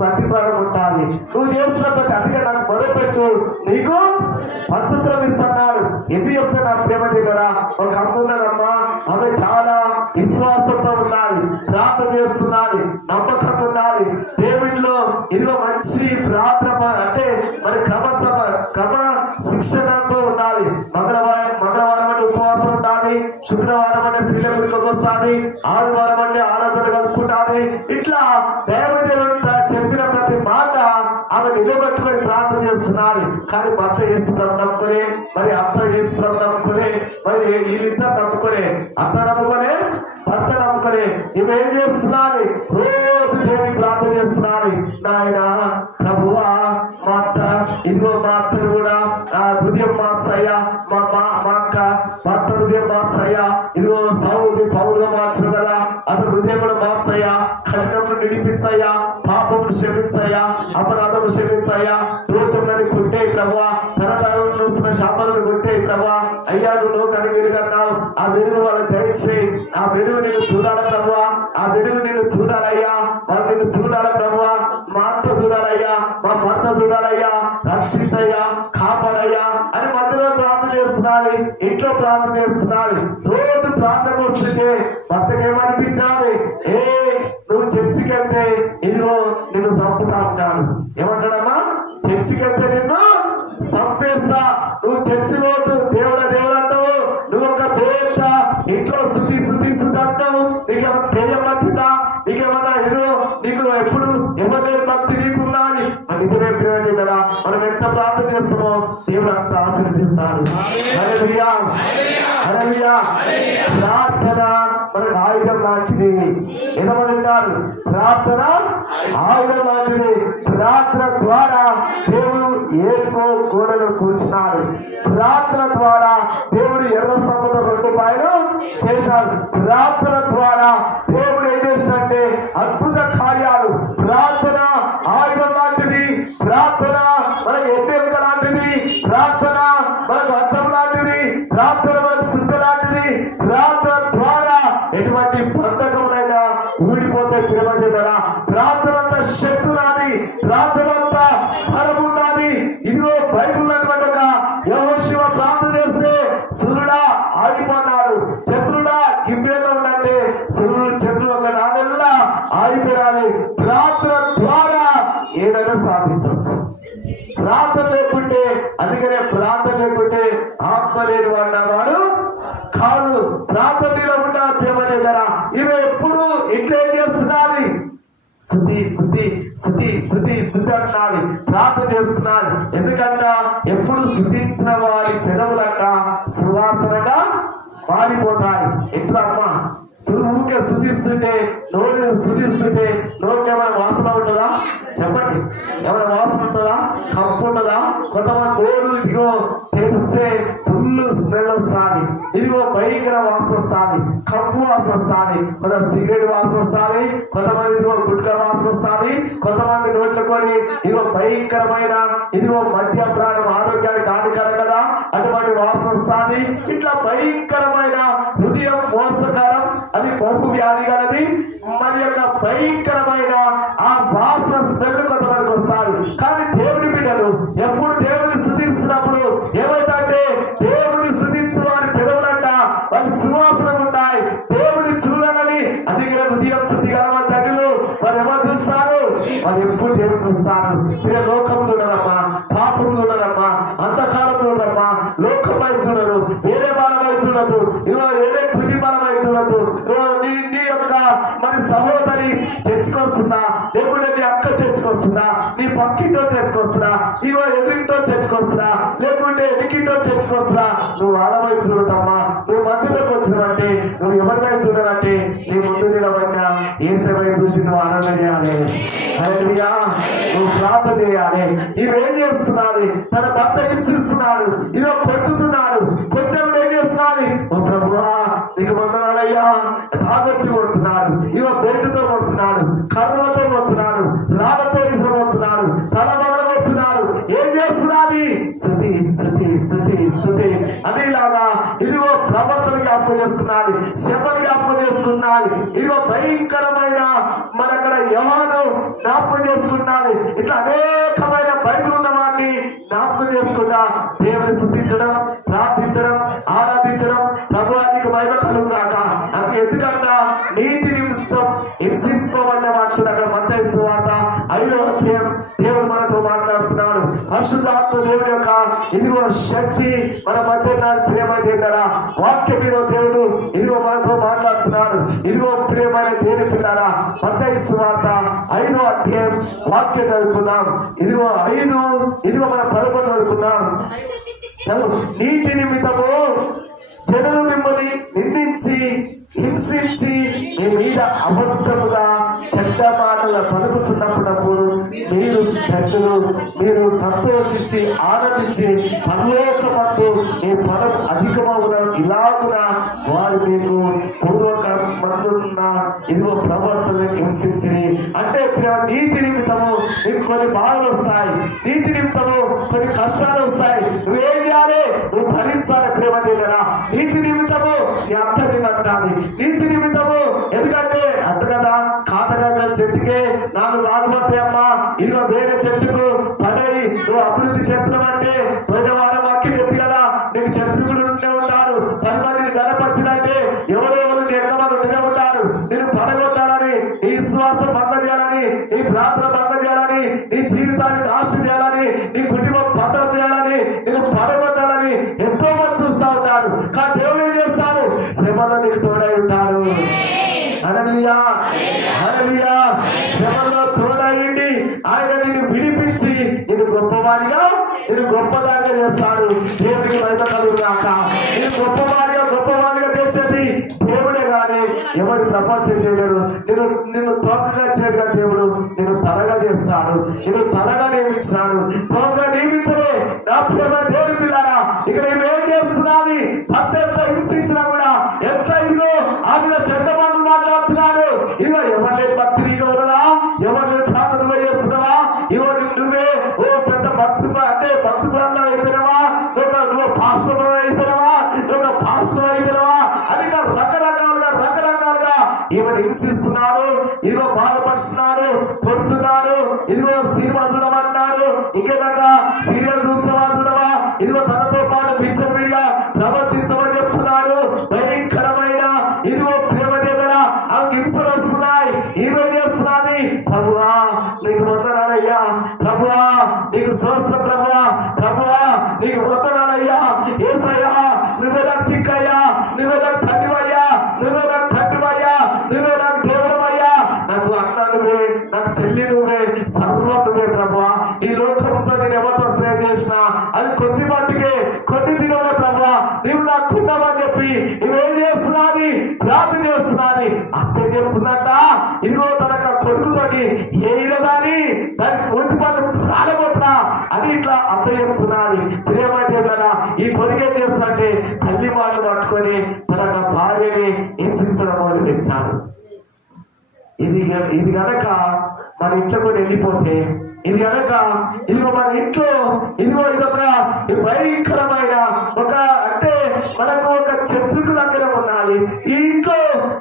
ప్రతిఫలం ఉంటుంది. నువ్వు చేస్తున్న ప్రతి అతిగా నాకు మొదలుపెట్టు, నీకు ప్రత్యుత్తరం ఇస్తున్నాడు. ఎందుకు చెప్తే నా ప్రేమ దగ్గర ఒక అమ్మున్నారమ్మా, ఆమె చాలా విశ్వాసంతో ఉన్నది, ప్రార్థన చేస్తున్నది, నమ్మకంగా ఉన్నది దేవుడిలో. ఇదిగో మంచి ప్రార్థన అంటే మరి క్రమ శిక్షణతో ఉండాలి. మంగళవారం అంటే ఉపవాసం ఉండాలి, శుక్రవారం అంటే స్త్రీల గుడికి వస్తుంది, ఆదివారం అంటే ఆరాధన కలుపుకుంటుంది. ఇట్లా దేవదేవుడు చెప్పిన ప్రతి మాట ఆమె నిలబెట్టుకొని ప్రార్థన చేస్తున్నారు. కానీ భర్త యేసు ప్రభువుని నమ్ముకొని, మరి అత్త యేసు ప్రభువుని నమ్ముకొని, మరి వీళ్ళిద్దరు నమ్ముకొని, అత్త నమ్ముకొని భర్త నమ్ముకొని ఇవి ఏం చేస్తున్నారు? రోజు దేవుని ప్రార్థన చేస్తున్నారు. నాయన ప్రభువా, మా అత్త ఇదిగో మా అత్తను కూడా హృదయం మార్చయ్యా, మా అక్క భర్త హృదయం మార్చయ్యా, ఇదిగో సౌలు పౌరుగా మార్చు కదా, అతను హృదయం కూడా మార్చయ్యా, కఠినములు నిడిపించయ్యా, పాపములు క్షమించయ్యా, అపరాధము క్షమించయ్యా, దోషములని కొట్టే ప్రభువా, తరతరాలను వస్తున్న శాపాలను కొట్టే ప్రభువా. అయ్యా నువ్వు లోకానికి వెలుగన్నావు, ఆ వెలుగు వాళ్ళకి దయచేయి. ఆ వెలుగు నిన్ను చూడాల ప్రభువా, ఆ వెలుగు నిన్ను చూడాలయ్యా, వాళ్ళు నిన్ను చూడాల ప్రభువా. మా అత్త చూడాలయ్యా, మా భర్త చూడాలయ్యా, రక్షించయ్యా, కాపాడయ్యా అని మధ్యలో ప్రార్థన చేస్తున్నారు, ఇంట్లో ప్రార్థన చేస్తున్నారు. రోజు ప్రార్థన వస్తుంటే భర్తకి ఏమనిపించాలి? నువ్వు చర్చికి వెళ్తే ఇదిగో నిన్ను చంపుతా ఉంటాడు. ఏమంటాడమ్మా? చర్చికి వెళ్తే నిన్ను చంపేస్తా, నువ్వు చర్చిలో దేవుడ దేవుడు అంటావు, నువ్వు ఒక పేద ఇంట్లో శుద్ధి అంటావు, నీకేమన్నా తేయం పట్టిందా? నీకేమన్నా ఏదో నీకు ఎప్పుడు ఎవరు భక్తి నీకున్నది? నిజమే ప్రేమ కదా, మనం ఎంత ప్రార్థన చేస్తామో దేవుడు అంత ఆశీర్వదిస్తాడు. హల్లెలూయా, హల్లెలూయా. ప్రార్థన మనకు ఆయుధం లాంటిది. ఏమంటారు? ప్రార్థన ఆయుధం లాంటిది. ప్రార్థన ద్వారా దేవుడు ఏకో గోడలు కూర్చున్నాడు. ప్రార్థన ద్వారా దేవుడు ఎర్ర సముద్రం 2 పాయలు చేశాడు. ప్రార్థన ద్వారా దేవుడు ఏం చేసినంటే అద్భుత కార్యాలు. ప్రార్థన ఆయుధం లాంటిది. ప్రార్థన మనకు ఎద్దెక్క లాంటిది. ప్రార్థన మనకు అర్థం లాంటిది. ప్రార్థన మనకు శుద్ధ లాంటిది. ప్రార్థన ద్వారా ఎటువంటి బంధకములైనా ఊడిపోతే పిలవజేదరా. ప్రార్థన అంతా శక్తి నాది, ప్రార్థన అంతా బలం ఉన్నది. ఇదిగో బైబిల్ అటువంటి ఒక యెహోషువ ప్రార్థన చేస్తే సూర్యుడా ఆగిపోన్నాడు, చంద్రుడా గిబ్బేగా ఉండంటే చంద్రుడు ఒక నాడెల్లా ఆగిపోయాలి. ప్రార్థన ద్వారా ఏదైనా సాధించవచ్చు. ప్రార్థన లేకుంటే, అందుకనే ప్రార్థన లేకుంటే ఆత్మ లేని వాడు కాదు. ప్రార్థన నిలబడ్డా ప్రేమ దగ్గర ఇవి ఎప్పుడు ఇట్లా ఏం చేస్తున్నది? శుద్ధి అన్నది ప్రార్థన చేస్తున్నారు. ఎందుకంట ఎప్పుడు శుద్ధించిన వారి పెదవులంట సువాసనగా మారిపోతాయి. ఎట్లా అమ్మా? ఊరికే శుద్ధిస్తుంటే, శుద్ధిస్తుంటే నోటి ఏమైనా వాసన ఉంటుందా? చెప్పండి, ఏమైనా వాసన ఉంటుందా? కంపు ఉంటుందా? కొంతమంది నోరు ఇదిగో తెరిస్తే ఫుల్ స్మెల్ వస్తుంది, ఇదిగో భయంకర వాసన వస్తుంది, కంపు వాసన వస్తుంది, కొంతమంది సిగరెట్ వాసన వస్తుంది, కొంతమంది ఇదిగో గుట్కా వాసన వస్తుంది, కొంతమంది నోట్లు కొని ఇదిగో భయంకరమైన ఇదిగో మద్య ప్రాణం ఆరోగ్యానికి హానికరం కదా, అటువంటి వాసన వస్తుంది. ఇట్లా భయంకరమైన హృదయం మోసకరం, అది బహు వ్యాధి కలది. మరి యొక్క భయంకరమైన ఆ వాసన స్మెల్ కొంతమందికి వస్తారు. కానీ దేవుని బిడ్డలు ఎప్పుడు దేవుని స్తుతిస్తున్నప్పుడు ఏమైతే దేవుని స్తుతించు వారి పెదవులంట వారి సువాసన ఉంటాయి. దేవుని చూడాలని అందుకే హృదయం శుద్ధి కలవని తగులు వారు ఎవరు చూస్తారు? వారు ఎప్పుడు దేవుని చూస్తారు. మీరు లోకం చూడరమ్మా, పాపం చూడరమ్మా, అంధకారం చూడరమ్మా, లోకం వైపు చూడరు, వేరే వాళ్ళ వైపు చూడదు, వేరే కుటుంబాల వైపు చూడదు. నీ యొక్క మరి సహోదరి చర్చకొస్తుందా, లేకుంటే నీ అక్క చర్చకొస్తుందా, నీ పక్కింటో చర్చకొస్తుందా, ఇగో ఎదురింటో చర్చకొస్తుందా, లేకుంటే ఎదికింటో చర్చకొస్తుందా? నువ్వు వాళ్ళ వైపు చూడదమ్మా. నువ్వు మందిలోకి వచ్చినవంటే, నువ్వు ఎవరి వైపు చూడాలంటే నీ ముందు నిలబడినా ఏసే వైపు చూసి నువ్వు ఆనందం చేయాలి. హల్లెలూయా, నువ్వు ప్రార్థన చేయాలి. ఇవేం చేస్తున్నది? తన భర్త హింసిస్తున్నాడు, ఇదో కొట్టుతున్నాడు. కొట్టేవాడు ఏం చేస్తున్నాడు? ఓ ప్రభువా నీకు వందనాలయ్యా, తాగొచ్చి కొడుతున్నాడు, ఇదో బెట్టుతో కొడుతున్నాడు, కర్రలతో కొడుతున్నాడు, రాళ్ళతో ఇసురు కొడుతున్నాడు, తల మొదలు కొడుతున్నాడు. ఏం చేస్తున్నది? శుద్ధి అనేలాగా ఇదిగో ప్రవర్తనకి అప్పు చేస్తున్నది, శపనికి అప్పు చేస్తున్నది. ఇదిగో భయంకరమైన మరి అక్కడ యోహాను జ్ఞాపకం చేసుకుంటున్నది. ఇట్లా అనేకమైన బైబిల్ ఉన్న వాడిని జ్ఞాపకం చేసుకుంటా దేవుని స్తుతించడం, ప్రార్థించడం, ఆరాధించడం. ప్రభువానికి మహిమ కలుగుగాక. అది ఎందుకంట నీతి నిమిత్తం హింసింపబడ్డ వార్చుడు అక్కడ మత్తయి సువార్త 5వ అధ్యాయం దేవుడు మనతో మాట్లాడుతున్నాడు. పరిశుద్ధాత్మ దేవుని యొక్క ఇదిగో శక్తి మన మధ్య ప్రేమ దేవుడా వాక్యం మీద దేవుడు ఇదిగో మనతో మాట్లాడుతున్నాడు. ఇదిగో ప్రియమైన దేవుని పిల్లారా, మత్తయి సువార్త 5వ అధ్యాయం వాక్యం చదువుకుందాం. ఇదిగో 5 ఇదిగో మన 11 చదువుకుందాం. చదువు. నీతి నిమిత్తము జనులు మిమ్మల్ని నిందించి హింసించి మీ మీద అబద్ధముగా చెడ్డ మాటలు పలుకుతున్నప్పుడు మీరు తండ్రులు మీరు సంతోషించి ఆనందించి పరలోకమందు మీ ఫలం అధికమవున ఇలాగున వారు మీకు పూర్వక మందున్న ఇదిగో ప్రవర్తనను హింసించి అంటే నీతి నిమిత్తము నీకు కొన్ని బాధలు వస్తాయి, నీతి నిమిత్తము కొన్ని కష్టాలు వస్తాయి. నువ్వేం చేయాలి? నువ్వు భరించాలి. ప్రేమ దగ్గర నీతి నిమిత్తము నీ అర్థం అంటాది. నీతి నిమిత్తము ఎందుకంటే అంట కదా కాతగా చెట్టుకే 4 రాళ్ళు పడతాయి అమ్మా, ఇదిగో వేరే చెట్టుకు పడయి నువ్వు అభివృద్ధి చెందుతావంటే పోయిన వారం వాక్యం చెప్పి కదా నీకు శత్రువులు ఉండే ఉంటారు. 10 మందిని గనపరిచినంటే ఎవరో ఎంతమంది ఉంటూనే ఉంటారు. నేను పడగొట్టాలని, నీ విశ్వాసం భంగం చేయాలని, నీ ప్రార్థన భంగం చేయాలని, నీ జీవితాన్ని నాశనం చేయాలని, నీ కుటుంబం పతనం చేయాలని, నేను పడగొట్టాలని ఎంతో మంది చూస్తా ఉంటారు. కానీ దేవుడు ఏం చేస్తాడు? శ్రమలో నీకు తోడై ఉంటాడు. హల్లెలూయా, హల్లెలూయా. శ్రమలో తోడైండి ఆయన నిన్ను విడిపించి నేను గొప్పవాడిగా నేను గొప్పదానిగా చేస్తాడు. దేవుడికి మహిమ కలుగుగాక. నేను గొప్పవాడిగా చేసేది దేవుడే గాని ఎవరు ప్రపంచం చేయలేరు. నిన్ను తోకగా చేయగా దేవుడు నేను తలగా చేస్తాడు. నేను తలగా నియమించాడు, తోకగా నియమించలే. నా ప్రేమ దేవుడి పిల్లారా, ఇక్కడ ఏం చేస్తున్నది? భర్త ఎంత హింసించినా కూడా ఎంత ఇదిగో ఆమె చెడ్డ మాటలు మాట్లాడుతున్నాడు. ఇదిగో ఎవరిని భక్తిగా ఉన్నదా? ఎవరిని ప్రార్థన చేస్తున్నావా? ఎవరి నువ్వే ఓ పెద్ద భక్తి అంటే భక్తి ప్రాణాలు అయిపోయినావా? నువ్వు పాశ్రం అయిపోయినావా? నువ్వు పాశ్రం అయిపోయినావా అని రకరకాలుగా ఈమెను హింసిస్తున్నాడు, ఇదిగో బాధపరుస్తున్నాడు, కొడుతున్నాడు. ఇదిగో సినిమా చూడమంటున్నాడు, ఇంకేదంట సీరియల్ చూస్తావా చూడవా, ఇదిగో తనతో పాటు విచ్చలవిడిగా ప్రవర్తించమని చెప్తున్నాడు. భయంకరమైన ఇదిగో ప్రేమ దగ్గర ఆమె హింసలు వస్తున్నాయి. ఈమెం చేస్తున్నది? ప్రభువా నీకు వందనాలయ్యా, ప్రభువా నీకు స్తోత్రం, ప్రభువా ప్రభువా నీకు వందనాలయ్యా, యేసయ్యా నువ్వే నాకు దిక్కయ్యా, నువ్వే నాకు తండ్రివయ్యా, నువ్వే నాకు తండ్రివయ్యా, నువ్వే నాకు దేవుడవయ్యా, నాకు అన్న నువ్వే, నాకు చెల్లి నువ్వే, సర్వం నువ్వే ప్రభువా. ఈ లోకంతో నేను ఎవరితో స్నేహం చేసినా అది కొద్ది మట్టుకే, కొన్ని దినమే ప్రభువా. నీవు నాకు ఉన్నావని చెప్పి ఇవేం చేస్తున్నది? ప్రార్థన చేస్తున్నది. అత్తే చెప్తుందంట ఇదిగో తన కొడుకుతోటి ఏ ఇరదాని దానికి మూతి పళ్ళు రాలగొట్టా అని ఇట్లా అత్త చెప్తున్నది. ప్రేమ దేవుడా, ఈ కొడుకు ఏం చేస్తున్నట్టే తల్లి మాటలు పట్టుకొని తన భార్యని హింసించడం మొదలు పెట్టాడు. ఇది గనక మన ఇంట్లో కూడా వెళ్ళిపోతే, ఇది కనుక ఇదిగో మన ఇంట్లో ఇదిగో ఇదొక భయంకరమైన ఒక అంటే మనకు ఒక శత్రుకు దగ్గర ఉన్నది. ఈ ఇంట్లో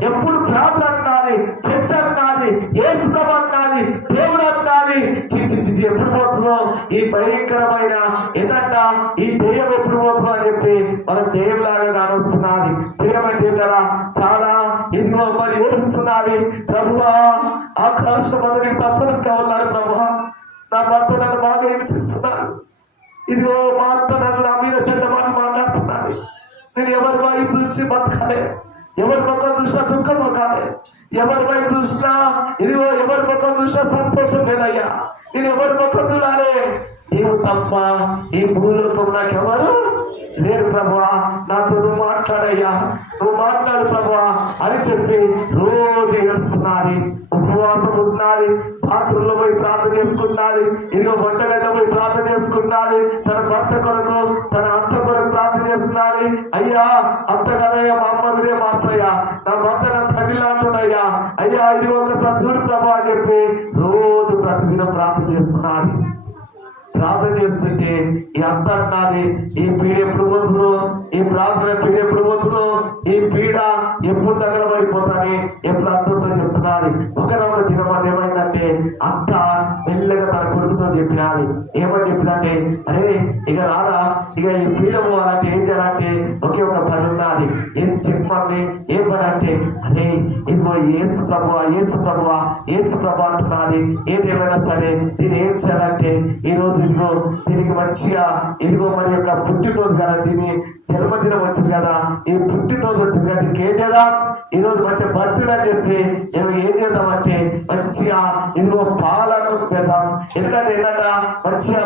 ఎప్పుడు ప్రార్థన అన్నది, చర్చ అన్నది, యేసుప్రభు అన్నది, దేవుడు అన్నది చిచి ఎప్పుడు పోతుందో ఈ భయంకరమైన ఏంటంట ఈ దెయ్యం ఎప్పుడు పోతుందో అని చెప్పి మన దెయ్యంలాగా కానొస్తున్నది. ప్రియమైన దేవుడా, చాలా ఇదిగో మరి ఏడుస్తున్నది. ప్రభువా ఆకాశం అందరికి తప్పదు కావాలని ప్రభువా, నా భర్త నన్ను బాగా హింసిస్తున్నాడు. ఇదిగో మా అత్త నన్ను నా మీద చెడ్డ మాట మాట్లాడుతున్నాడు. నేను ఎవరి వైపు చూసి బతకాలి, ఎవరి ముఖం చూసినా దుఃఖం కాలే, ఎవరి వైపు చూసినా ఇదిగో ఎవరి ముఖం చూసినా సంతోషం లేదయ్యా. నేను ఎవరి ముఖం చూడాలి? నీవు తప్ప ఈ భూలోకం నాకెవరు లేరు ప్రభువా. నాతో నువ్వు మాట్లాడయ్యా, నువ్వు మాట్లాడు ప్రభువా అని చెప్పి రోజు ఏడుస్తున్నది. ఉపవాసం ఉంటున్నది, బాత్రూంలో పోయి ప్రార్థన చేసుకున్నది, ఇదిగో వంటగడ్డ పోయి ప్రార్థన చేసుకున్నది, తన భర్త కొరకు తన అత్త కొరకు ప్రార్థన చేస్తున్నది. అయ్యా అత్త కదయ్యా మా అమ్మ ఇదే మార్చయ్యా, నా భర్త నా తండ్రిలా అంటున్నాయ్యా, అయ్యా ఇది ఒకసారి చూడు ప్రభు అని చెప్పి రోజు ప్రతిదినం ప్రార్థన చేస్తున్నది. ప్రార్థన చేస్తుంటే ఈ అంత నాది, ఈ పీడ ఎప్పుడు పోతుందో, ఈ ప్రార్థన పీడ ఎప్పుడు పోతుందో, ఈ పీడ ఎప్పుడు దగ్గర పడిపోతాని ఎప్పుడు అంతంతో చెప్తున్నది. ఒకరొక దినమని ఏమైందంటే అంత మెల్లగా తన కొడుకుతో చెప్పినది. ఏమని చెప్పిందంటే, అరే ఇక రారా, ఇక ఈ పీడ పోవాలంటే ఏం చేయాలంటే ఒకే ఒక పని ఉన్నది. ఏం చెప్పమని, ఏం పని అంటే, అరే ఇదిగో యేసు ప్రభువా, యేసు ప్రభువా, యేసు ప్రభు అంటున్నది. ఏదేమైనా సరే దీన్ని ఏం చేయాలంటే, ఈ రోజు ఇదిగో దీనికి మంచిగా ఇదిగో మన యొక్క పుట్టినరోజు కదా, దీని జన్మదినం వచ్చింది కదా, ఈ పుట్టినరోజు వచ్చింది కదా, దీనికి ఏం చేద్దాం, ఈ రోజు మంచిగా బర్త్డే అని చెప్పి ఏం చేద్దామంటే మంచిగా ఇదిగో పాలను పెడదాం. ఎందుకంటే ఏంటంట, మంచిగా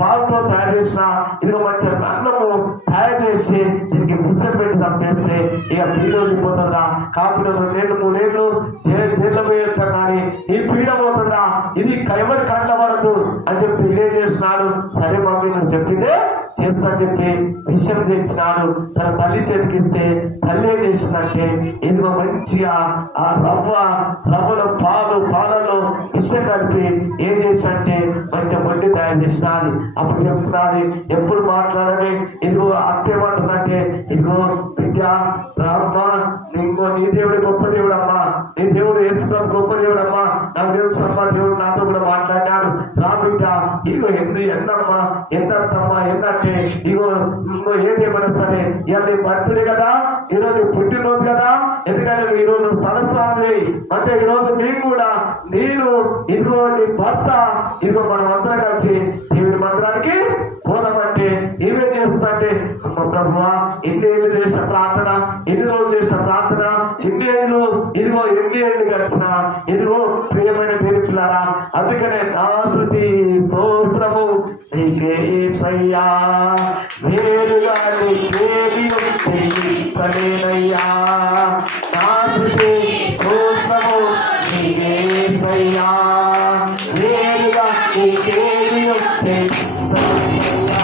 పాలతో తయారు చేసిన ఇదిగో మంచిగా అన్నము తయారు చేసి దీనికి ముసలు పెట్టి తప్పేస్తే ఇక పీడ వెళ్ళిపోతుందిరా. కాకుండా 2-3 ఏళ్ళు జైల్లో పోయేస్తాం కానీ ఈ పీడ పోతుందిరా, ఇది ఎవరి కండ్ల పడదు అని చెప్పి ఇదే చేసినాడు. సరే మమ్మీ నువ్వు చెప్పిందే చేస్తా అని చెప్పి విషయం తెచ్చినాడు. తన తల్లి చేతికిస్తే తల్లి ఏం చేసిందంటే ఇదిగో మంచిగా ఆ రవ్వలో పాలలో విషయం కలిపి ఏం చేసినంటే మంచిగా వండి తయారు చేసినది. అప్పుడు చెప్తున్నది, ఎప్పుడు మాట్లాడని ఇదిగో అత్తేమంటుందంటే, ఇదిగో బిడ్డ రామ్మా, ఇంకో నీ దేవుడు గొప్ప దేవుడు అమ్మా, నీ దేవుడు యేసుప్రభు గొప్ప దేవుడు అమ్మా, నాకు తెలుసు అమ్మా, దేవుడు నాతో కూడా మాట్లాడినాడు. రా బిడ్డ, ఇదిగో ఎంతమ్మా, ఎంతమ్మా, ఏంటంటే ఇగో ఏదేమైనా సరే ఇవాళ బర్త్డే కదా, ఈరోజు పుట్టినరోజు కదా, ఎందుకంటే నువ్వు ఈరోజు స్థలస్నానం చేయి. మంచిగా ఈరోజు నీకు కూడా నేను ఇదిగో నీ భర్త ఇదిగో మనం అందరం కలిసి దేవుని మందిరానికి పోదామంటే ఏమేం చేస్తుందంటే, అమ్మ ప్రభువా ఎన్ని ఏళ్ళు చేసిన ప్రార్థన, ఎన్ని రోజులు చేసిన ప్రార్థన, ఎన్ని ఏళ్ళు ఇదిగో ఎన్ని ఏళ్ళు గడిచిన ఇదిగో ప్రియమైన దేని పిల్లారా, అందుకనే నా శృతి స్తోత్రము నీకే యేసయ్యా, వేరుగా నీకేమీ చెల్లించలేనయ్యా, నా శృతి స్తోత్రము నీకే యేసయ్యా, వేరుగా నీకేమీ చెల్లించలేనయ్యా.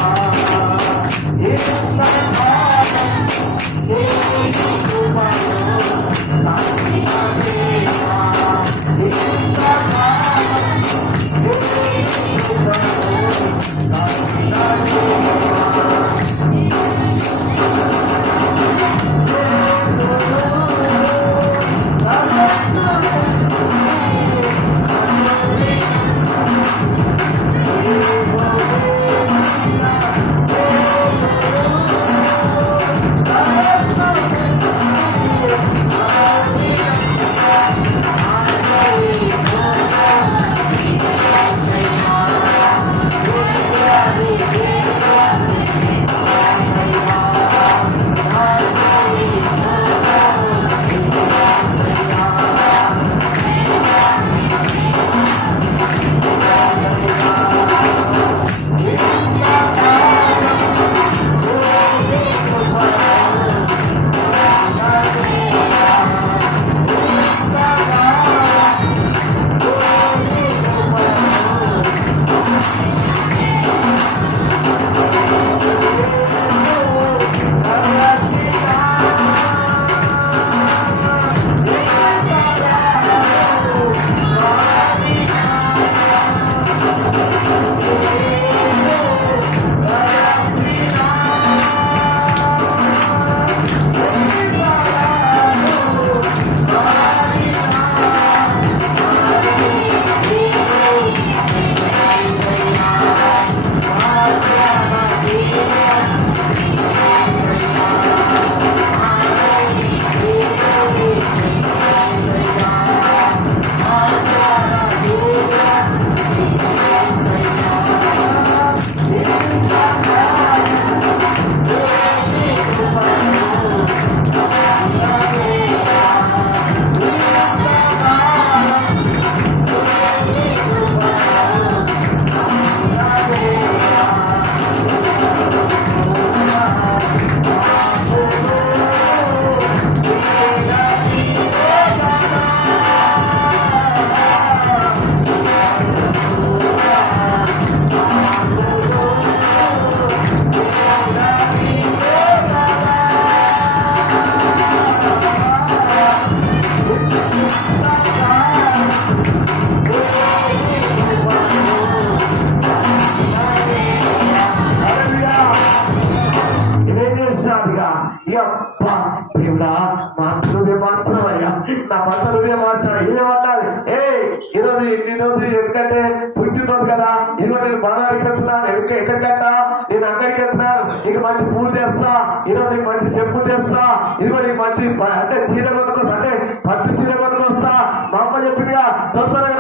పుట్టినరోజు కదా, ఇదిగో నేను బజార్కి వెళ్తున్నాను, ఎక్కడికంట నేను అక్కడికి వెళ్తున్నాను, నీకు మంచి పూలు తెస్తా, ఈరోజు నీకు మంచి చెప్పు తెస్తా, ఇదిగో నీకు మంచి అంటే చీర కొనుక్కొస్తా, అంటే పట్టు చీర కొనుక్కొస్తా, మా అమ్మ చెప్పిందిగా త్వరగా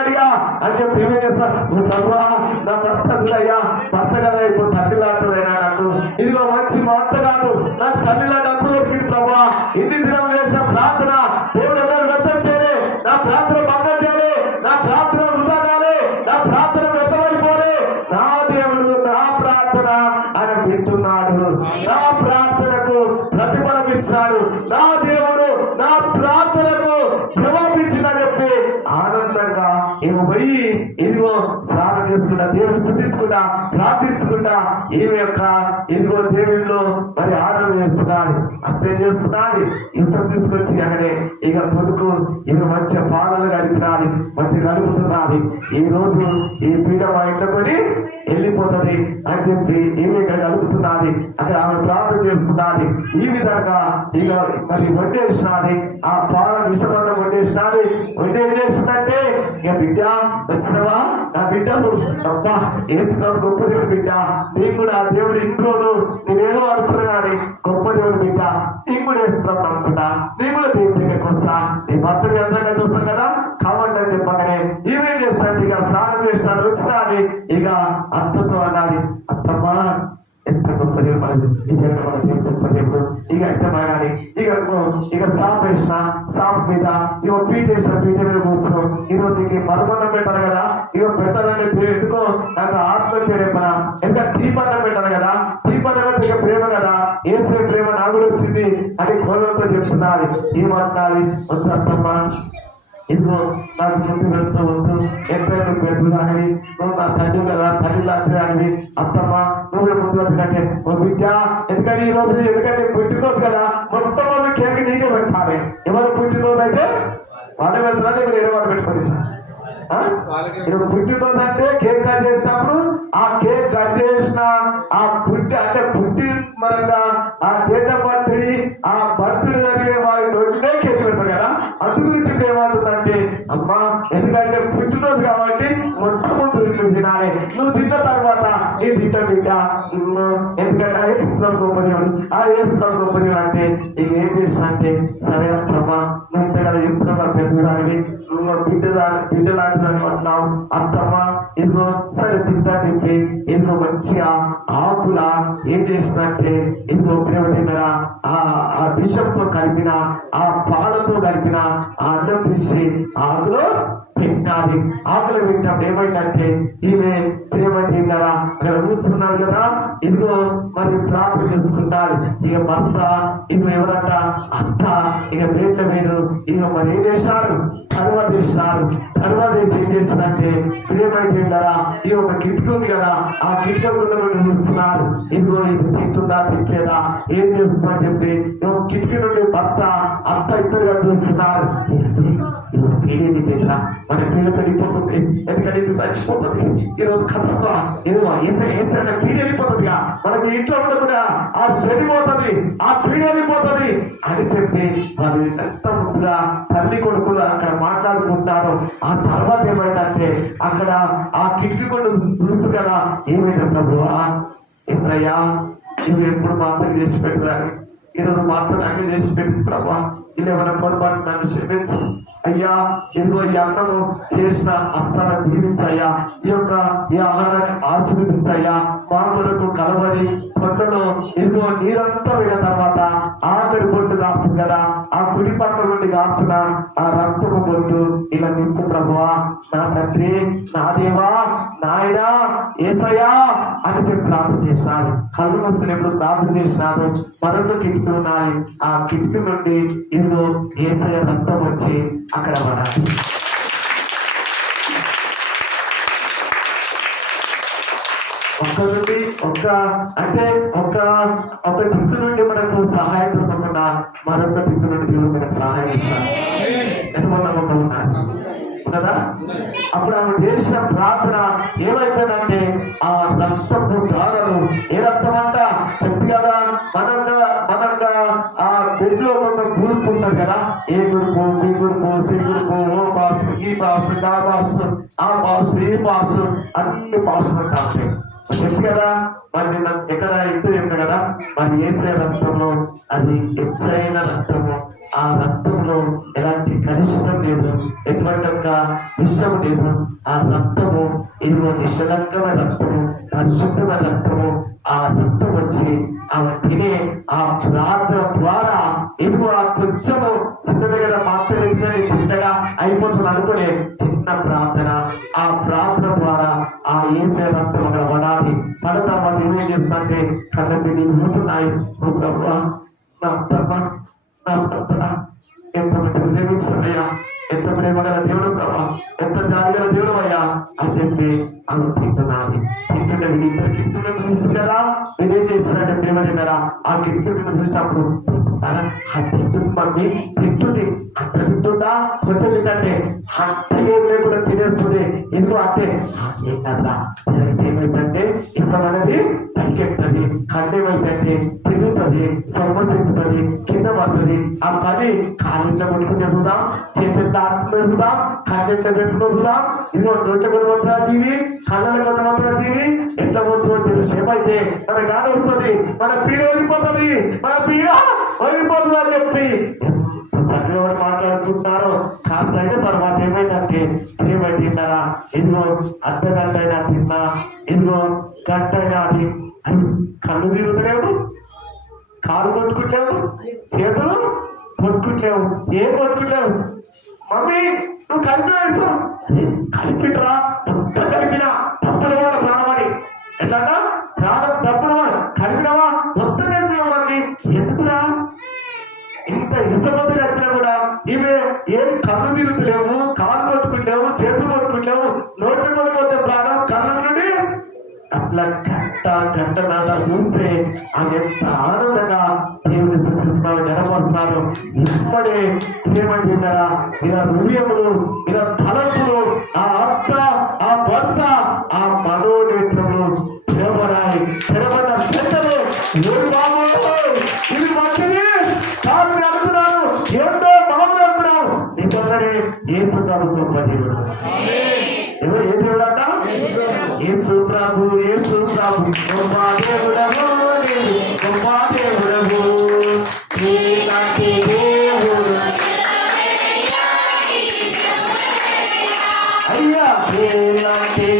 అడిగా అని చెప్పి ఏమేం చేస్తా, ప్రభువా నా భర్త అయ్యా, భర్త కదా ఇప్పుడు తండ్రి లాంటిదైనా నాకు, ఇదిగో మంచి మా అత్త కాదు నాకు తండ్రి లాంటి అప్పుడు దొరికింది ప్రభువా, ఇన్ని దినం చేసిన ప్రార్థన దేవుడు ఎవరు వ్యర్థం చేయలే, నా ప్రార్థన భంగం చేయలే, నా ప్రార్థన వృధా కాలే, నా ప్రార్థన వ్యర్థమైపోలే, నా దేవుడు నా ప్రార్థన ఆయన వింటున్నాడు, నా ప్రార్థనకు ప్రతిఫలం ఇచ్చాడు, నా దేవుడు నా ప్రార్థనకు జవాబిచ్చిందని చెప్పి ఆనందంగా ఏమో పోయి ఇదిగో స్నానం చేసుకుంటా, దేవుడు స్తుతించుకుంటా, ప్రార్థించుకుంటా ఈమె యొక్క ఇదిగో దేవుళ్ళు మరి ఆరాధన చేస్తున్నాడు, అర్థం చేస్తున్నాడు. ఇష్టం తీసుకొచ్చి అనగానే ఇక కొడుకు ఇక మంచి పాలలు గడిపినాడు, మంచి గడుపుతున్నాడు. ఈ రోజు ఈ పీడ మా ఇంట్లో కొని వెళ్ళిపోతుంది అని చెప్పి ఈమె ఇక్కడ గడుపుతున్నది, అక్కడ ఆమె ప్రార్థన చేస్తున్నది. ఈ విధంగా ఇక మరి వండేసినది, ఆ పాల విషమంగా వండేసినది. వండి ఏం చేసిందంటే, ఇక బిడ్డ వచ్చినవా నా బిడ్డలు అబ్బా వేస్తున్నాడు, గొప్ప దేవుడు బిడ్డ, నీకు కూడా ఆ దేవుడు ఇంట్లోను నేనేదో అనుకున్నా కానీ గొప్ప దేవుడు బిడ్డ, నీకు కూడా వేస్తున్నాడు అనుకుంటా, నీకు కూడా దేవుడి దగ్గరికి వస్తా, నీ భర్తని అందరిగా చూస్తాం కదా కాబట్టి అని చెప్పగానే ఈమెం చేసినట్టు ఇక స్నానం చేసినాడు, వచ్చినది. ఇక అత్తతో అన్నది, అత్తమ్మా ఎంత గొప్ప దేవుడు మనది, నిజంగా మన దేవుడు గొప్ప దేవుడు. ఇక ఎంత బాగాని ఇక సాప్ వేసిన, సాప్ మీద ఇక పీట వేసిన, పీట మీద కూర్చో, ఈరోజు నీకు పరమన్నం పెట్టాలి కదా, ఇక పెట్టాలని ఎందుకో నాకు ఆత్మ పేరేపనా, ఎందుకంటే దీపన్నం పెట్టాలి కదా, దీపన్నం పెడితే ఇక ప్రేమ కదా, ఏసే ప్రేమ నాకు కూడా వచ్చింది అని కోళ్ళతో చెప్తున్నది. ఏమంటున్నది, వద్దు అత్తమ్మా, ఇదిగో నాకు ముందు వెళ్తూ వద్దు, ఎంతైనా పెద్ద దానివి, నువ్వు నా తండ్రి కదా, తల్లి లాంటి దానివి, అత్తమ్మ నువ్వే ముందు ఎందుకంటే ఓ బిడ్డ, ఎందుకంటే ఈ రోజు ఎందుకంటే పుట్టినరోజు కదా, మొట్టమొదటి కేక్ నీకే పెట్టాలి. ఎవరు పుట్టినరోజు అయితే వాళ్ళు పెడతారా, ఇక్కడ వేరే వాళ్ళు పెట్టుకొని పుట్టినరోజు అంటే కేక్ కట్ చేసినప్పుడు ఆ కేక్ కట్ చేసిన ఆ పుట్టి మరంగా ఆ డేట్ ఆఫ్ బర్త్ ఆ బర్త్డే జరిగే వారి నోటినే కేక్ పెడతారు కదా. అందు గురించి ఏమంటుందంటే, అమ్మా ఎందుకంటే పుట్టినరోజు కాబట్టి మొట్టమొదటి నువ్వు తినాలి, నువ్వు తిన్న తర్వాత నీ తింట బిడ్డ, ఎందుకంటే ఆ ఏసునాం గొప్పదేవుడు, ఆ ఏసునాం గొప్పదేవుడు అంటే ఇక ఏం చేసిన అంటే, సరే అత్తమ్మా నువ్వు ఇంత కదా ఎప్పుడు పెద్దదానివి, నువ్వు బిడ్డ లాంటి దాన్ని అంటున్నావు, అత్తమ్మ ఇదిగో సరే తింటా చెప్పి ఇదిగో మంచిగా ఆకుల ఏం చేసినట్టే ఇదిగో ప్రేమ దగ్గర ఆ విషంతో కలిపిన ఆ పాలతో కలిపిన ఆ అన్నం తీసి ఆకులో పెట్టినది. ఆకులు పెట్టినప్పుడు ఏమైందంటే ఈమె ప్రేమ తిన్నారా అక్కడ కూర్చున్నారు కదా, ఇదిగో మరి ప్రార్థన చేసుకుంటారు. ఇక భర్త ఇదిగో ఎవరంట అత్త ఇక బయట వేరు, ఇక మరి ఏం చేశారు, తర్వాత చేసినారు. తర్వాత ఏం చేసిందంటే ప్రేమ తిన్నారా ఈ ఒక కిటికీ ఉంది కదా, ఆ కిటికీ నుండి చూస్తున్నారు. ఇదిగో ఇది తింటుందా తిట్టలేదా ఏం చేస్తుందా అని చెప్పి కిటికీ నుండి భర్త అత్త ఇద్దరుగా చూస్తున్నారు. ఈరోజు పీడేది తిన్నా మన పీడ వెళ్ళిపోతుంది, ఎందుకంటే ఇది చచ్చిపోతుంది. ఈరోజు కథ ఏదైనా పీడ వెళ్ళిపోతుందిగా, మనకి ఇంట్లో కూడా ఆ చెడిపోతుంది, ఆ పీడ వెళ్ళిపోతుంది అని చెప్పి వాళ్ళు ఎంత ముందుగా తల్లి కొడుకులు అక్కడ మాట్లాడుకుంటారు. ఆ తర్వాత ఏమైందంటే అక్కడ ఆ కిటికీ కూడా చూస్తూ కదా, ఏమైంది ప్రభువా యేసయ్యా ఇవి ఎప్పుడు మా అత్తకి చేసి పెట్టదని, ఈరోజు మా అత్త నాకే చేసి పెట్టింది ప్రభా, ఇలా ఏమైనా పొరపాటు నన్ను క్షమించు అయ్యా, ఇదిగో ఈ అన్నము చేసిన హస్తాలను దీవించయ్యా, ఈ ఆహారాన్ని ఆశీర్వదించయ్యా, మా కొరకు కలవరి కొండలో ఇదిగో నీరంతా వెళ్ళిన తర్వాత ఆఖరి బొట్టు కాపుతుంది కదా, ఆ కుడి పక్క నుండి కాపుతున్న ఆ రక్తపు బొట్టు ఇలా నింపు ప్రభువా, నా తండ్రి నా దేవా నాయనా యేసయ్యా అని చెప్పి ప్రార్థన చేసినాడు. కళ్ళు మూసుకుని ఎప్పుడు ప్రార్థన చేసినాడు. మరొక కిటికీ ఉన్నాయి, ఆ కిటికీ నుండి ఇదిగో యేసయ్య రక్తం వచ్చి అక్కడ పడాలి. ఒక దిక్కు నుండి మనకు సహాయం దొరకకుండా మరొక దిక్కు నుండి దేవుడు మనకు సహాయం ఇస్తాడు. ఎంతమంది నమ్మకం ఉన్నారు కదా? అప్పుడు ఆమె చేసిన ప్రార్థన ఏమైపోయిందంటే ఆ రక్తపు దారాలు, ఏ రక్తం అంట చెప్పి కదా, మనంగా ఆ బెడ్లో ఒక గ్రూప్ ఉంటుంది కదా, A group, B group, C group, ఓ మాస్టర్, ఈ మాస్టర్, ఆ మాస్టర్, ఆ పాస్టర్ ఈ పాస్టర్ అన్ని పాస్టర్ అంటా ఉంటాయి. చెప్పి కదా మరి నిన్న ఎక్కడ ఇంటూ చెప్పిన కదా మరి యేసే రక్తంలో అది హెచ్చైన రక్తము. ఆ రక్తంలో ఎలాంటి కలుషితం లేదు, ఎటువంటి ఒక్క విషయం లేదు. ఆ రక్తము ఇదిగో నిశ్చలంకమైన రక్తము, పరిశుద్ధమైన రక్తము. ఆ రక్తం వచ్చి ఆమె తినే ఆ ప్రార్థన ద్వారా ఇదిగో ఆ కొంచెము చిన్న దగ్గర మాత్రం తింటగా అయిపోతుంది అనుకునే చిన్న ప్రార్థన, ఆ ప్రార్థన ద్వారా ఆ యేసే రక్తం అక్కడ పడాలి. పడిన తర్వాత ఏమేం చేస్తుందంటే కళ్ళకి నీళ్ళు పోతున్నాయి. ఓ ప్రభువా, నా అత్తమ్మ నా భర్త ఎంత ప్రేమించాడయ్యా, ఎంత ప్రేమ గల దేవుడు ప్రభా, ఎంత జాలి గల దేవుడు అయ్యా అని చెప్పి ఆమె తింటున్నది. తింటుంటే వీడి ఇద్దరు కిటికీలను చూస్తుంది కదా, నేనేం చేస్తున్నాడంటే ప్రేమ తిన్నారా ఆ కిటికీలను చూసినప్పుడు ఆ తింటుంది మమ్మీ తింటుంది. అంత తింటుందా కొంచెం తింటే అంత ఏం లేకుండా తినేస్తుంది. ఎందుకు అంటే ఏం కదా తినైతే ఏమైందంటే ఇష్టం అనేది పైకెక్కుతుంది, కళ్ళు ఏమైందంటే తిరుగుతుంది, సొమ్మ తిరుగుతుంది, కింద పడుతుంది. ఆ పని కాలింట్లో పెట్టుకుని చూద్దాం, చేతిలో ఆడుకుని చూద్దాం, కళ్ళెంట్లో పెట్టుకుని చూద్దాం. ఇదిగో నోట్ల కొనవద్దా జీవి, కళ్ళలో కొనవద్దా జీవి, ఎట్లా పోతుంది సేమైతే మన గాలి వస్తుంది, మన పీడ వదిలిపోతుంది, మన పీడ వదిలిపోతుంది అని చెప్పి చక్కగా మాట్లాడుకుంటున్నారో కాస్త అయిన తర్వాత ఏమైందంటే ప్రేమై తిన్నారా, ఇదిగో అర్ధ గంట అయినా తిన్నా, ఇదిగో గంట అయినా అది కళ్ళు తిరుగుతలేవు, కాలు కొట్టుకుంటలేవు, చేతులు కొట్టుకుంటలేవు, ఏం కొట్టుకుంటలేవు. మమ్మీ నువ్వు కలిపినా ఇస్తావు, అదే కలిపిట్రా మొత్తం కలిపినా తప్పని వాళ్ళ ప్రాణమని ఎట్లా ప్రాణం తప్పని వాళ్ళు కలిపినావా మొత్తం కలిపినా మమ్మీ. ఎందుకురా ఇంత ఇష్టమంతా కలిపినా కూడా ఈమె ఏది కళ్ళు తిరుగుతలేవు, కాలు కొట్టుకుంటలేవు, చేతులు కొట్టుకుంటలేవు, నోట్లు కొనుక్కోతే ప్రాణం కళ్ళ నుండి అట్లా గంట నాదా చూస్తే ఆమె ఎంత ఆనందంగా దేవుని స్థుతిస్తున్నాడు, జనపరుస్తున్నాడు. ఇప్పుడే ప్రేమ తిన్నారా ఇలా హృదయములు, ఇలా తలంపులు, ఆ అత్త, ఆ భర్త, ఆ మనోనేత్రములు తెరబడాయి. తెరబడ్డ పెద్దలు బాబు ఇది మంచిది కాదు అనుకున్నాను, ఏంటో బాబులు అనుకున్నావు. నిజంగానే యేసుప్రభు గొప్ప దేవుడు. ఎవరు ఏ దేవుడు అంట? యేసు ప్రభు, యేసు ప్రభు గొప్ప దేవుడము, గొప్ప దేవుడము, నీలాంటి దేవుడు అయ్యా, నీలాంటి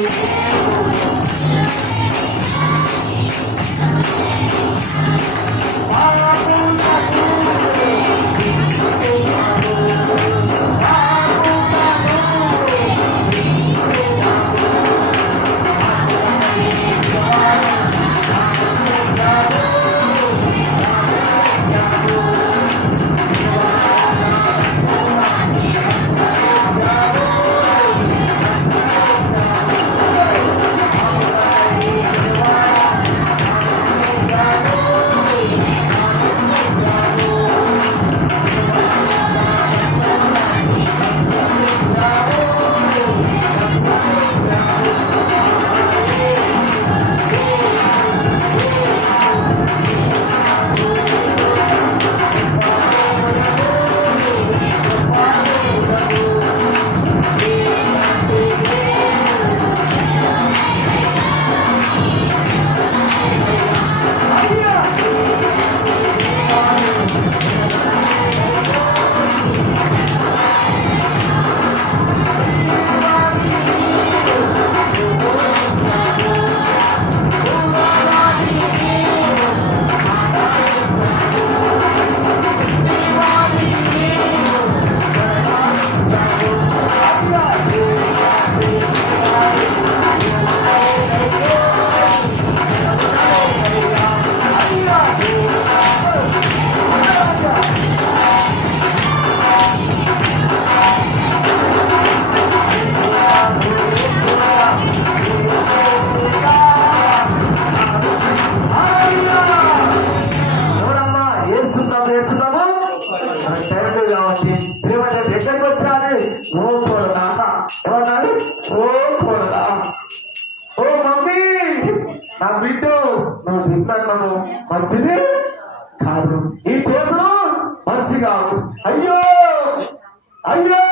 ఎక్కడికి వచ్చాది? ఓ కొడదా ఏమన్నాడు? ఓ కొడదా, ఓ మమ్మీ నా బిడ్డ నువ్వు తిన్నాను మంచిది కాదు, ఈ చేతులు మంచి కాదు, అయ్యో అయ్యో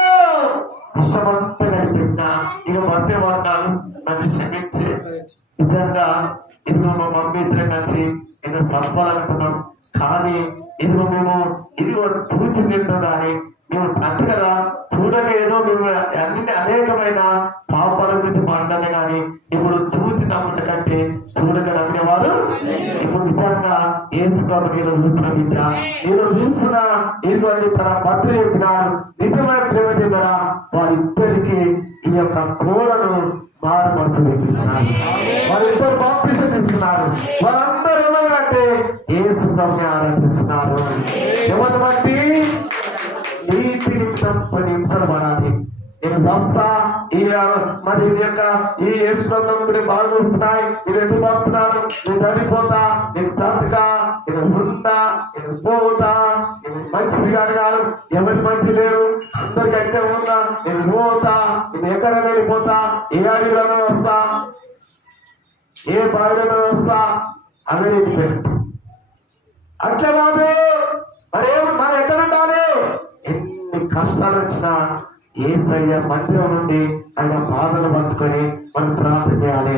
ఇష్టమంతా కనిపెట్టినా ఇక భర్త తప్పే పడ్డాను, నన్ను క్షమించి. నిజంగా ఇదిగో మా మమ్మీ ఇద్దరం కలిసి నేను సంపాలనుకున్నాం, కానీ ఇదిగో మేము ఇదిగో చూచి తింటాం, కానీ మేము అంతే కదా చూడక ఏదో మేము అన్ని అనేకమైన పాపాల గురించి మాట్లాడే, కానీ ఇప్పుడు చూచి నమ్మట కంటే చూడక నమ్మేవారు. ఇప్పుడు నిజంగా యేసు ప్రభు నేను చూస్తున్నా బిడ్డ, నేను చూస్తున్నా ఇదిగోండి తన భర్త చెప్పినాడు నిజమైన ప్రేమ ద్వారా వారిద్దరికి ఈ యొక్క కోరను మారు మనసు తెప్పించినారు. వారిద్దరు బాప్తిసం తీసుకున్నారు. వారందరూ ఏమైందంటే యేసు ప్రభుని ఆరాధిస్తున్నారు. ఎవరిని బట్టి? నీతి నిమిత్తం 10 నిమిషాలు పడాలి. నేను వస్తా మరి ఈ యేసు ప్రభుత్వం బాగా వస్తున్నాయి, నేను ఎందుకు పంపుతున్నాను? నేను చనిపోతా, నేను బ్రతకా, నేను ఉందా, నేను పోతా, నేను మంచిది కాదు, ఎవరి మంచి లేరు, అందరికంటే ఉందా, నేను పోతా, నేను ఎక్కడ వెళ్ళిపోతా, ఏ అడవిలోనే వస్తా, ఏ బావిలోనే వస్తా, అదే పేరు. అట్లా కాదు, మనం ఎక్కడ ఉండాలి? ఎన్ని కష్టాలు వచ్చినా యేసయ్య మందిరం నుండి ఆయన బాధలు పట్టుకొని మనం ప్రార్థన చేయాలి.